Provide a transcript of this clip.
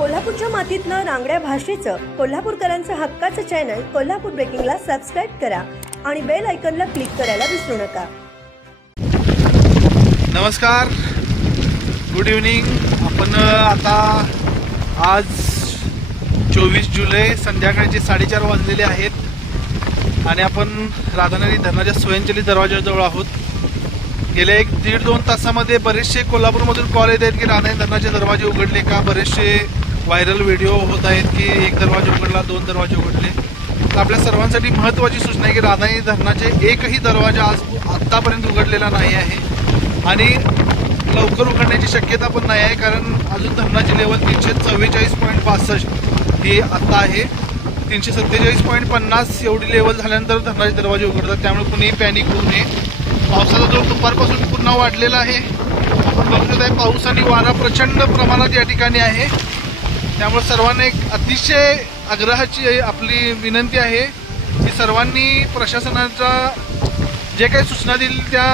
कोल्हापूरच्या मातीतनं रांगड्या भाषेचं कोल्हापूरकरांचं हक्काचं चॅनल कोल्हापूर ब्रेकिंगला सबस्क्राईब करा आणि बेल आयकनला क्लिक करायला विसरू नका. नमस्कार. गुड इव्हनिंग आपण आता आज चोवीस जुलै संध्याकाळचे साडेचार वाजलेले आहेत आणि आपण राधानगरी धरणाच्या स्वयंचलित दरवाजाजवळ आहोत. गेल्या एक दीड दोन तासामध्ये बरेचसे कोल्हापूरमधून कॉल येत आहेत की राधानगरी धरणाचे दरवाजे उघडले का? बरेचसे व्हायरल व्हिडिओ होत आहेत की एक दरवाजा उघडला दोन दरवाजे उघडले. तर आपल्या सर्वांसाठी महत्त्वाची सूचना आहे की राधानगरी धरणाचे एकही दरवाजा आज आत्तापर्यंत उघडलेला नाही आहे. आणि लवकर उघडण्याची शक्यता पण नाही आहे कारण अजून धरणाची लेवल तीनशे चव्वेचाळीस पॉईंट पासष्ट ही आत्ता आहे. तीनशे सत्तेचाळीस पॉईंट पन्नास एवढी लेवल झाल्यानंतर धरणाचे दरवाजे उघडतात. त्यामुळे कुणीही पॅनिक होऊ नये. पावसाचा जोर दुपारपासून पुन्हा वाढलेला आहे. आपण बघू शकत आहे पाऊस आणि वारा प्रचंड प्रमाणात या ठिकाणी आहे. त्यामुळे सर्वांना एक अतिशय आग्रहाची आपली विनंती आहे की सर्वांनी प्रशासनाच्या जे काही सूचना दिली त्या